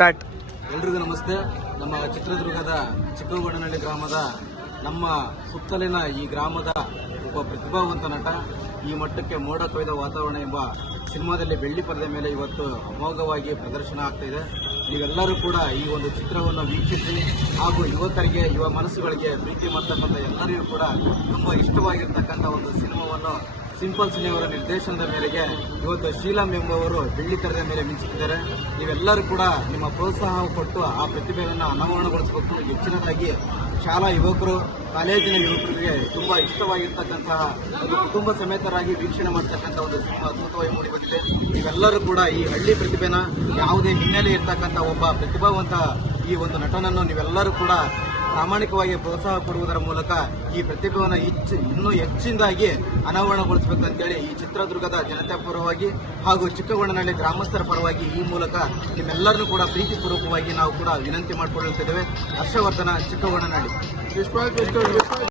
Start. ಎಲ್ರಿಗೂ ನಮಸ್ತೆ. ನಮ್ಮ ಚಿತ್ರದುರ್ಗದ ಚಿಕ್ಕಗೊಂಡನಹಳ್ಳಿ ಗ್ರಾಮದ ನಮ್ಮ ಸುತ್ತಲಿನ ಈ ಗ್ರಾಮದ ಒಬ್ಬ ಪ್ರತಿಭಾವಂತ ನಟ ಈ ಮಟ್ಟಕ್ಕೆ ಮೋಡ ಕೊಯ್ದ ವಾತಾವರಣ ಎಂಬ ಸಿನಿಮಾದಲ್ಲಿ ಬೆಳ್ಳಿ ಪರದೆ ಮೇಲೆ ಇವತ್ತು ಅಮೋಘವಾಗಿ ಪ್ರದರ್ಶನ ಆಗ್ತಾ ಇದೆ. ನೀವೆಲ್ಲರೂ ಕೂಡ ಈ ಒಂದು ಚಿತ್ರವನ್ನು ವೀಕ್ಷಿಸಿ ಹಾಗೂ ಯುವಕರಿಗೆ ಯುವ ಮನಸ್ಸುಗಳಿಗೆ ಪ್ರೀತಿ ಮಾಡ್ತಕ್ಕಂಥ ಎಲ್ಲರಿಗೂ ಕೂಡ ತುಂಬಾ ಇಷ್ಟವಾಗಿರ್ತಕ್ಕಂಥ ಒಂದು ಸಿನಿಮಾವನ್ನು ಸಿಂಪಲ್ ಸಿನಿಮಾವರ ನಿರ್ದೇಶನದ ಮೇರೆಗೆ ಇವತ್ತು ಶೀಲಂ ಎಂಬುವರು ಬೆಳ್ಳಿ ಪರದೆ ಮೇಲೆ ಮಿಂಚುತ್ತಿದ್ದಾರೆ. ನೀವೆಲ್ಲರೂ ಕೂಡ ನಿಮ್ಮ ಪ್ರೋತ್ಸಾಹ ಕೊಟ್ಟು ಆ ಪ್ರತಿಭೆಯನ್ನು ಅನಾವರಣಗೊಳಿಸಬೇಕು. ಹೆಚ್ಚಿನದಾಗಿ ಶಾಲಾ ಯುವಕರು, ಕಾಲೇಜಿನ ಯುವಕರಿಗೆ ತುಂಬಾ ಇಷ್ಟವಾಗಿರ್ತಕ್ಕಂತಹ ಒಂದು ಕುಟುಂಬ ಸಮೇತರಾಗಿ ವೀಕ್ಷಣೆ ಮಾಡ್ತಕ್ಕಂಥ ಒಂದು ಸಿನಿಮಾ ಅದ್ಭುತವಾಗಿ ಮೂಡಿಬಂದಿದೆ. ನೀವೆಲ್ಲರೂ ಕೂಡ ಈ ಹಳ್ಳಿ ಪ್ರತಿಭೆನ, ಯಾವುದೇ ಹಿನ್ನೆಲೆ ಇರ್ತಕ್ಕಂಥ ಒಬ್ಬ ಪ್ರತಿಭಾವಂತ ಈ ಒಂದು ನಟನನ್ನು ನೀವೆಲ್ಲರೂ ಕೂಡ ಪ್ರಾಮಾಣಿಕವಾಗಿ ಪ್ರೋತ್ಸಾಹ ಕೊಡುವುದರ ಮೂಲಕ ಈ ಪ್ರತಿಭೆಯನ್ನು ಇನ್ನೂ ಹೆಚ್ಚಿನದಾಗಿ ಅನಾವರಣಗೊಳಿಸಬೇಕಂತೇಳಿ ಈ ಚಿತ್ರದುರ್ಗದ ಜನತೆ ಪರವಾಗಿ ಹಾಗೂ ಚಿಕ್ಕಗೊಂಡನಹಳ್ಳಿ ಗ್ರಾಮಸ್ಥರ ಪರವಾಗಿ ಈ ಮೂಲಕ ನಿಮ್ಮೆಲ್ಲರನ್ನೂ ಕೂಡ ಪ್ರೀತಿಪೂರ್ವಕವಾಗಿ ನಾವು ಕೂಡ ವಿನಂತಿ ಮಾಡಿಕೊಳ್ಳುತ್ತಿದ್ದೇವೆ. ಹರ್ಷವರ್ಧನ, ಚಿಕ್ಕಗೊಂಡನಹಳ್ಳಿ.